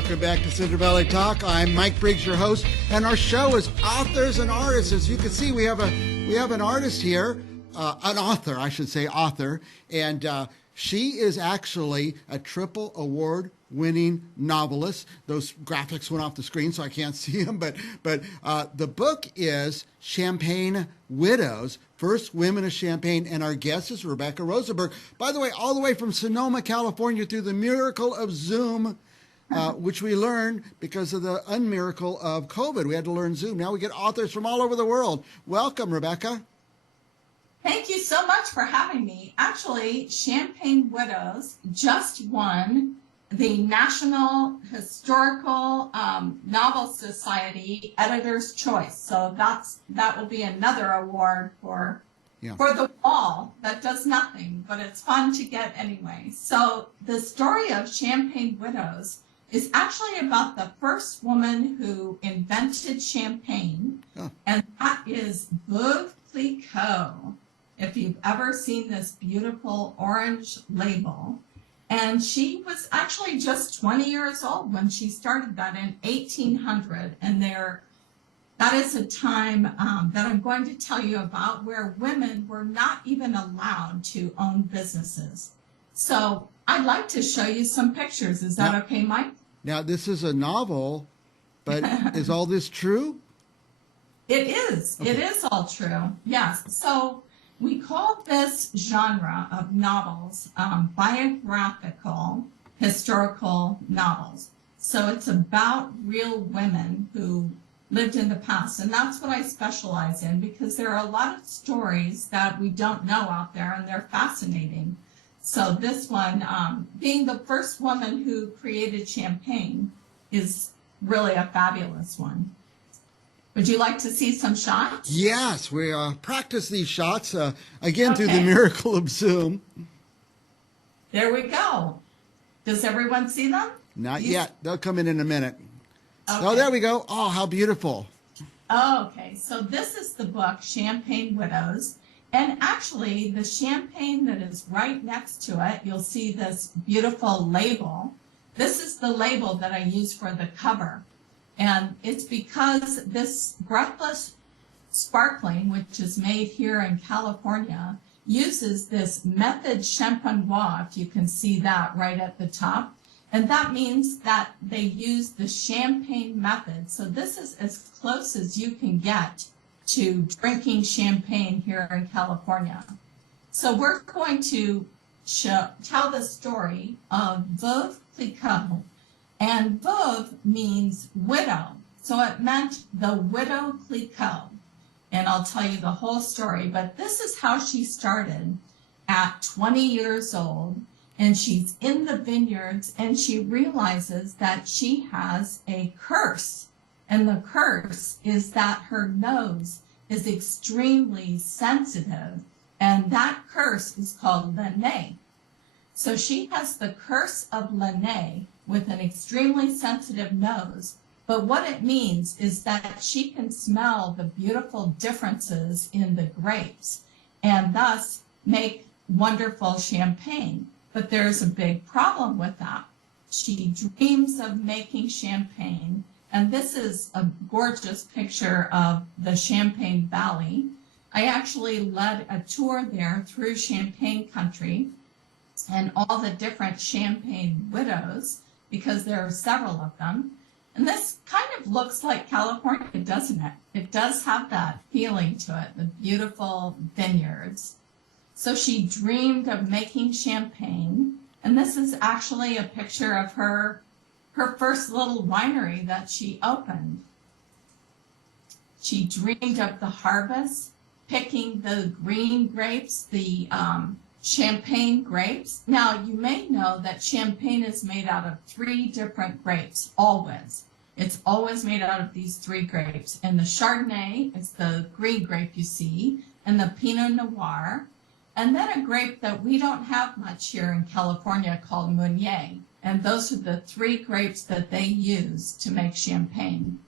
Welcome back to Cinder Valley Talk. I'm Mike Briggs, your host, and our show is Authors and Artists. As you can see, we have an artist here, an author, I should say, author, and she is actually a triple award-winning novelist. Those graphics went off the screen, so I can't see them, but the book is Champagne Widows, First Women of Champagne, and our guest is Rebecca Rosenberg. By the way, all the way from Sonoma, California, through the miracle of Zoom, which we learned because of the unmiracle of COVID. We had to learn Zoom. Now we get authors from all over the world. Welcome, Rebecca. Thank you so much for having me. Actually, Champagne Widows just won the National Historical Novel Society Editor's Choice. So that will be another award for the wall that does nothing, but it's fun to get anyway. So the story of Champagne Widows is actually about the first woman who invented champagne, and that is Veuve Clicquot. If you've ever seen this beautiful orange label. And she was actually just 20 years old when she started that in 1800. And that is a time that I'm going to tell you about where women were not even allowed to own businesses. So I'd like to show you some pictures. Is that okay, Mike? Now, this is a novel, but is all this true? It is. Okay. It is all true. Yes. So we call this genre of novels biographical historical novels. So it's about real women who lived in the past. And that's what I specialize in, because there are a lot of stories that we don't know out there, and they're fascinating. So this one, being the first woman who created champagne, is really a fabulous one. Would you like to see some shots? Yes, we practice these shots again through the miracle of Zoom. There we go. Does everyone see them? Not yet. They'll come in a minute. Okay. Oh, there we go. Oh, how beautiful. Okay, so this is the book, Champagne Widows. And actually, the champagne that is right next to it, you'll see this beautiful label. This is the label that I use for the cover. And it's because this breathless sparkling, which is made here in California, uses this method champenois, if you can see that right at the top. And that means that they use the champagne method. So this is as close as you can get to drinking champagne here in California. So we're going to tell the story of Veuve Clicquot. And Veuve means widow. So it meant the widow Clicquot. And I'll tell you the whole story, but this is how she started at 20 years old. And she's in the vineyards, and she realizes that she has a curse. And the curse is that her nose is extremely sensitive. And that curse is called le nez. So she has the curse of le nez, with an extremely sensitive nose. But what it means is that she can smell the beautiful differences in the grapes and thus make wonderful champagne. But there's a big problem with that. She dreams of making champagne. And this is a gorgeous picture of the Champagne Valley. I actually led a tour there through Champagne country and all the different champagne widows, because there are several of them. And this kind of looks like California, doesn't it? It does have that feeling to it, the beautiful vineyards. So she dreamed of making champagne. And this is actually a picture of her first little winery that she opened. She dreamed of the harvest, picking the green grapes, the champagne grapes. Now, you may know that champagne is made out of 3 different grapes, always. It's always made out of these 3 grapes. And the Chardonnay is the green grape you see, and the Pinot Noir, and then a grape that we don't have much here in California called Meunier. And those are the 3 grapes that they use to make champagne.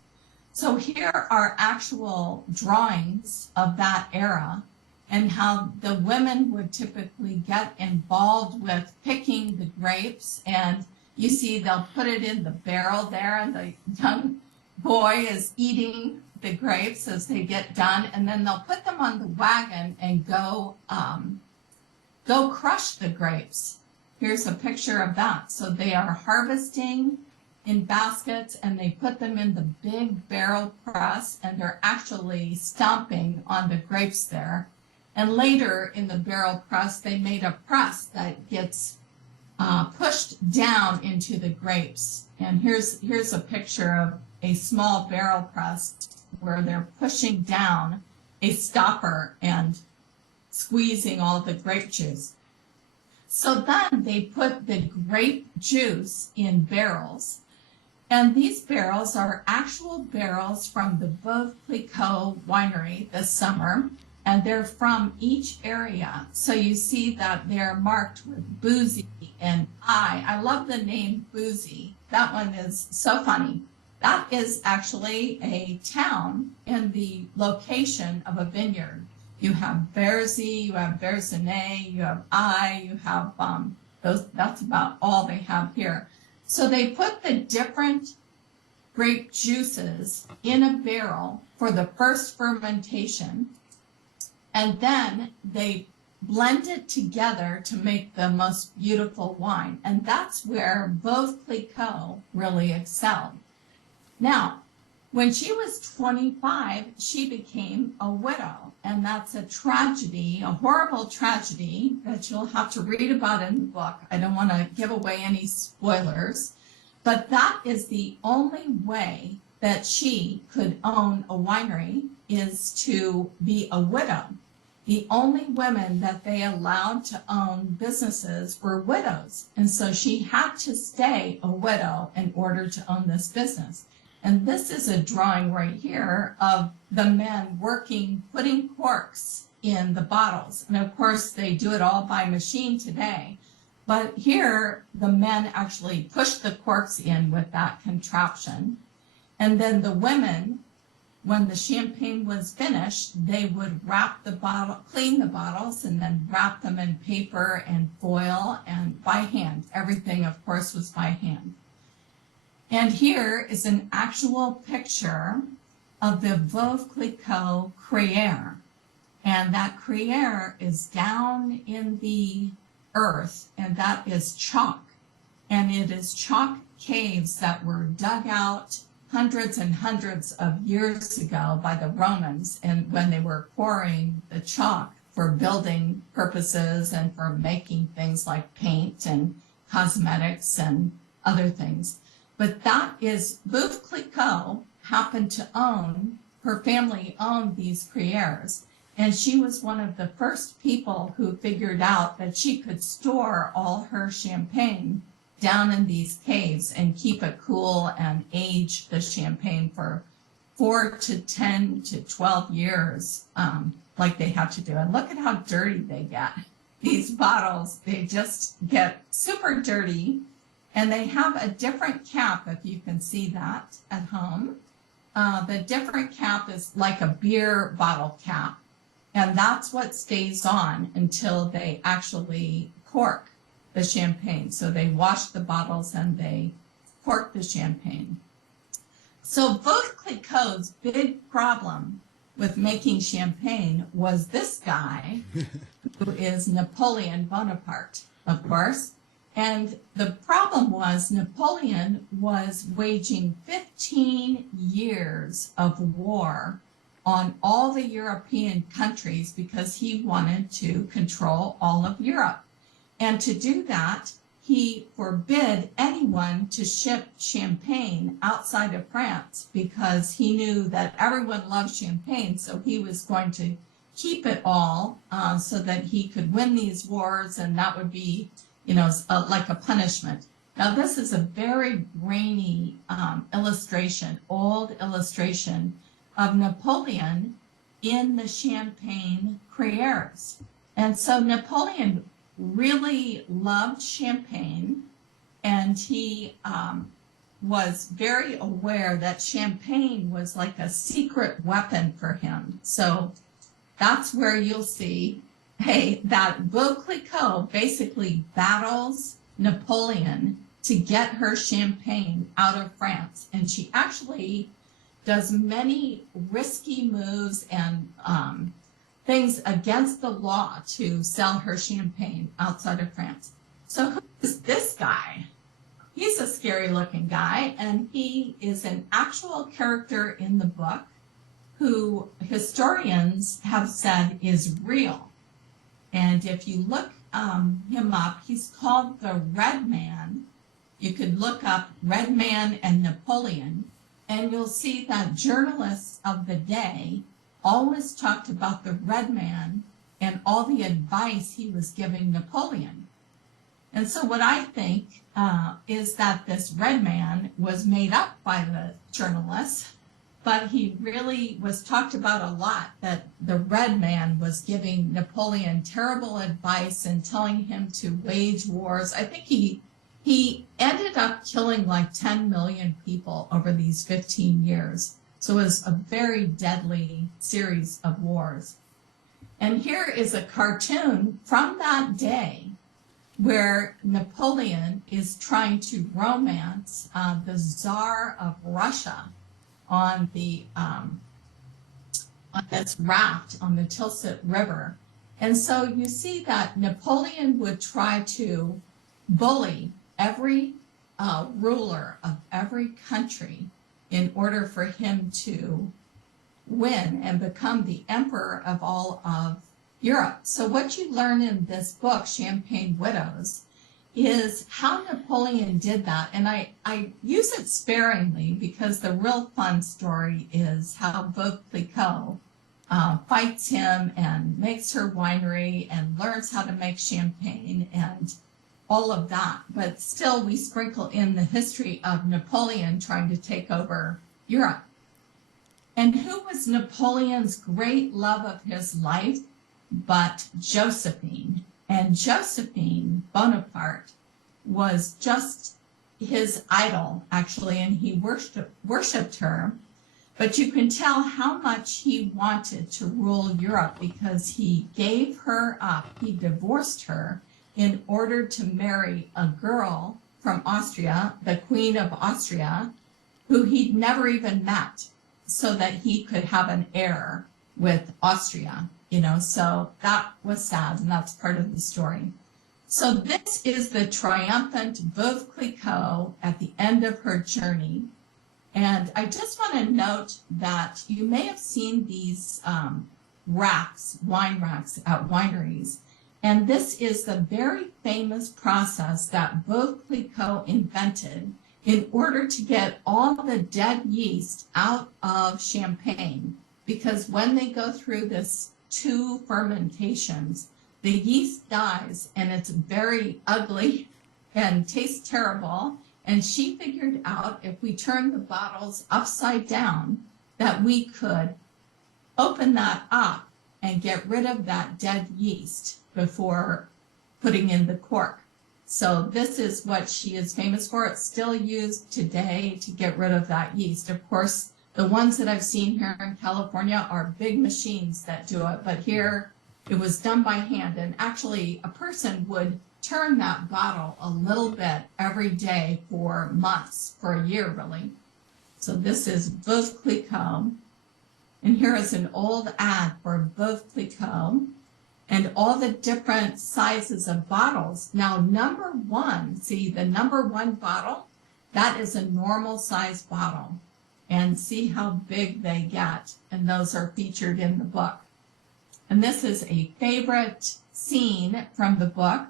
So here are actual drawings of that era, and how the women would typically get involved with picking the grapes and You see, they'll put it in the barrel there, and the young boy is eating the grapes as they get done, and then they'll put them on the wagon and go crush the grapes. Here's a picture of that. So they are harvesting in baskets, and they put them in the big barrel press, and they're actually stomping on the grapes there. And later in the barrel press, they made a press that gets pushed down into the grapes. And here's a picture of a small barrel press where they're pushing down a stopper and squeezing all the grape juice. So then they put the grape juice in barrels. And these barrels are actual barrels from the Veuve Clicquot winery this summer. And they're from each area. So you see that they're marked with Boozy and I love the name Boozy. That one is so funny. That is actually a town in the location of a vineyard. You have Berzy, you have Berzenay, you have you have those. That's about all they have here. So they put the different grape juices in a barrel for the first fermentation, and then they blend it together to make the most beautiful wine. And that's where Veuve Clicquot really excelled. Now, when she was 25, she became a widow. And that's a tragedy, a horrible tragedy that you'll have to read about in the book. I don't want to give away any spoilers, but that is the only way that she could own a winery, is to be a widow. The only women that they allowed to own businesses were widows. And so she had to stay a widow in order to own this business. And this is a drawing right here of the men working, putting corks in the bottles. And of course, they do it all by machine today. But here, the men actually push the corks in with that contraption. And then the women, when the champagne was finished, they would wrap the bottle, clean the bottles, and then wrap them in paper and foil and by hand. Everything, of course, was by hand. And here is an actual picture of the Veuve Clicquot Criere. And that Criere is down in the earth, and that is chalk. And it is chalk caves that were dug out hundreds and hundreds of years ago by the Romans, and when they were quarrying the chalk for building purposes and for making things like paint and cosmetics and other things. But that is, Veuve Clicquot happened to own, her family owned these Crieres, and she was one of the first people who figured out that she could store all her champagne down in these caves and keep it cool and age the champagne for 4 to 10 to 12 years, like they had to do. And look at how dirty they get. These bottles, they just get super dirty. And they have a different cap, if you can see that at home. The different cap is like a beer bottle cap. And that's what stays on until they actually cork the champagne. So they wash the bottles and they cork the champagne. So Veuve Clicquot's big problem with making champagne was this guy, who is Napoleon Bonaparte, of course. And the problem was Napoleon was waging 15 years of war on all the European countries because he wanted to control all of Europe. And to do that, he forbid anyone to ship champagne outside of France because he knew that everyone loved champagne, so he was going to keep it all so that he could win these wars, and that would be, you know, like a punishment. Now, this is a very grainy illustration, old illustration of Napoleon in the champagne Crieres. And so Napoleon really loved champagne, and he was very aware that champagne was like a secret weapon for him. So that's where you'll see, hey, that Veuve Clicquot basically battles Napoleon to get her champagne out of France. And she actually does many risky moves and things against the law to sell her champagne outside of France. So who is this guy? He's a scary looking guy, and he is an actual character in the book who historians have said is real. And if you look him up, he's called the Red Man. You could look up Red Man and Napoleon, and you'll see that journalists of the day always talked about the Red Man and all the advice he was giving Napoleon. And so what I think is that this Red Man was made up by the journalists, but he really was talked about a lot, that the Red Man was giving Napoleon terrible advice and telling him to wage wars. I think he ended up killing like 10 million people over these 15 years. So it was a very deadly series of wars. And here is a cartoon from that day where Napoleon is trying to romance the Tsar of Russia on this raft on the Tilsit River. And so you see that Napoleon would try to bully every ruler of every country in order for him to win and become the emperor of all of Europe. So what you learn in this book, Champagne Widows, is how Napoleon did that. And I use it sparingly because the real fun story is how Veuve Clicquot fights him and makes her winery and learns how to make champagne and all of that. But still, we sprinkle in the history of Napoleon trying to take over Europe. And who was Napoleon's great love of his life but Josephine? And Josephine Bonaparte was just his idol, actually, and he worshipped her. But you can tell how much he wanted to rule Europe because he gave her up. He divorced her in order to marry a girl from Austria, the Queen of Austria, who he'd never even met, so that he could have an heir with Austria. So that was sad, and that's part of the story. So this is the triumphant Veuve Clicquot at the end of her journey. And I just want to note that you may have seen these wine racks at wineries. And this is the very famous process that Veuve Clicquot invented in order to get all the dead yeast out of champagne. Because when they go through this 2 fermentations, the yeast dies and it's very ugly and tastes terrible. And she figured out if we turned the bottles upside down, that we could open that up and get rid of that dead yeast before putting in the cork. So this is what she is famous for. It's still used today to get rid of that yeast. Of course, the ones that I've seen here in California are big machines that do it, but here it was done by hand. And actually, a person would turn that bottle a little bit every day for months, for a year, really. So this is Veuve Clicquot. And here is an old ad for Veuve Clicquot and all the different sizes of bottles. Now, number 1, see the number 1 bottle, that is a normal size bottle. And see how big they get. And those are featured in the book. And this is a favorite scene from the book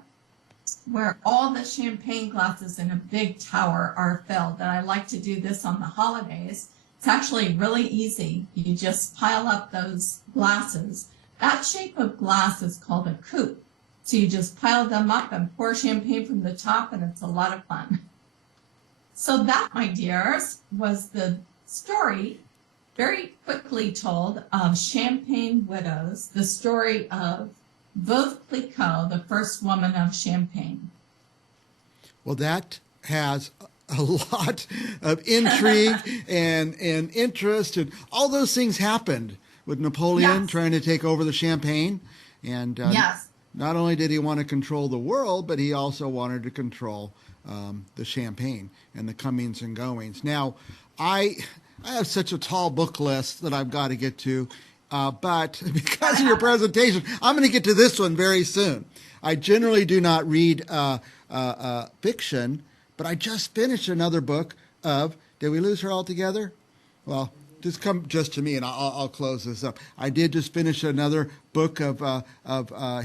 where all the champagne glasses in a big tower are filled. And I like to do this on the holidays. It's actually really easy. You just pile up those glasses. That shape of glass is called a coupe. So you just pile them up and pour champagne from the top, and it's a lot of fun. So that, my dears, was the story, very quickly told, of Champagne Widows, the story of Veuve Clicquot, the first woman of Champagne. Well, that has a lot of intrigue and interest, and all those things happened with Napoleon trying to take over the Champagne. And yes. not only did he want to control the world, but he also wanted to control the champagne and the comings and goings. Now, I have such a tall book list that I've got to get to, but because of your presentation, I'm going to get to this one very soon. I generally do not read fiction, but I just finished another book of, did we lose her altogether? Well, just come just to me, and I'll close this up. I did just finish another book of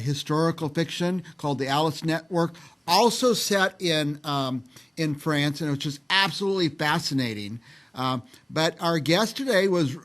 historical fiction called The Alice Network, also set in France, and it was just absolutely fascinating. But our guest today was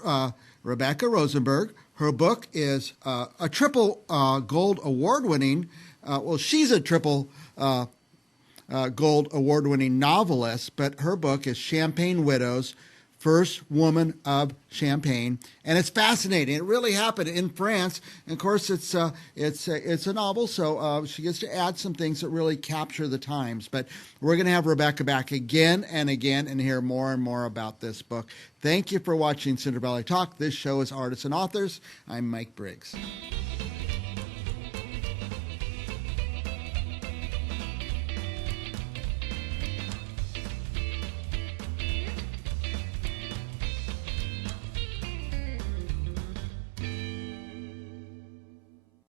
Rebecca Rosenberg. Her book is a triple gold award-winning. Well, she's a triple gold award-winning novelist, but her book is Champagne Widows, First Woman of Champagne, and it's fascinating. It really happened in France, and of course, it's a novel, so she gets to add some things that really capture the times. But we're going to have Rebecca back again and again and hear more and more about this book. Thank you for watching Cinder Valley Talk. This show is Artists and Authors. I'm Mike Briggs.